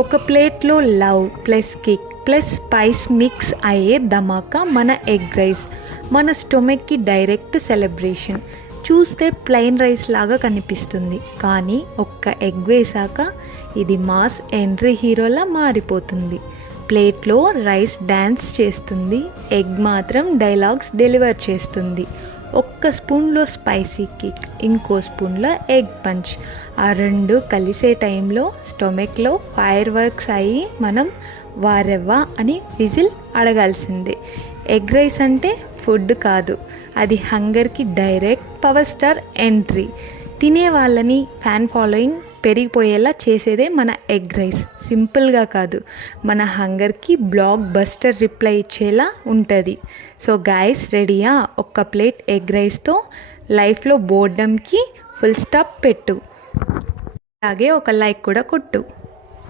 ఒక ప్లేట్లో love plus kick plus spice mix అయ్యే ధమాకా మన ఎగ్ రైస్. మన స్టొమక్కి డైరెక్ట్ సెలబ్రేషన్. చూస్తే ప్లెయిన్ రైస్ లాగా కనిపిస్తుంది, కానీ ఒక్క ఎగ్ వేసాక ఇది మాస్ ఎంట్రీ హీరోలా మారిపోతుంది. ప్లేట్లో రైస్ డ్యాన్స్ చేస్తుంది, ఎగ్ మాత్రం డైలాగ్స్ డెలివర్ చేస్తుంది. ఒక్క స్పూన్లో స్పైసీ కిక్, ఇంకో స్పూన్లో ఎగ్ పంచ్. ఆ రెండు కలిసే టైంలో స్టొమక్లో ఫైర్ వర్క్స్ అయ్యి మనం వారెవ్వా అని విజిల్ అడగాల్సిందే. ఎగ్ రైస్ అంటే ఫుడ్ కాదు, అది హంగర్కి డైరెక్ట్ పవర్ స్టార్ ఎంట్రీ. తినే వాళ్ళని ఫ్యాన్ ఫాలోయింగ్ పెరిగిపోయేలా చేసేదే మన ఎగ్ రైస్. సింపుల్గా కాదు, మన హంగర్కి బ్లాక్ బస్టర్ రిప్లై ఇచ్చేలా ఉంటుంది. సో గైస్, రెడీయా? ఒక్క ప్లేట్ ఎగ్ రైస్తో లైఫ్లో బోర్డమ్కి ఫుల్ స్టాప్ పెట్టు. అలాగే ఒక లైక్ కూడా కొట్టు.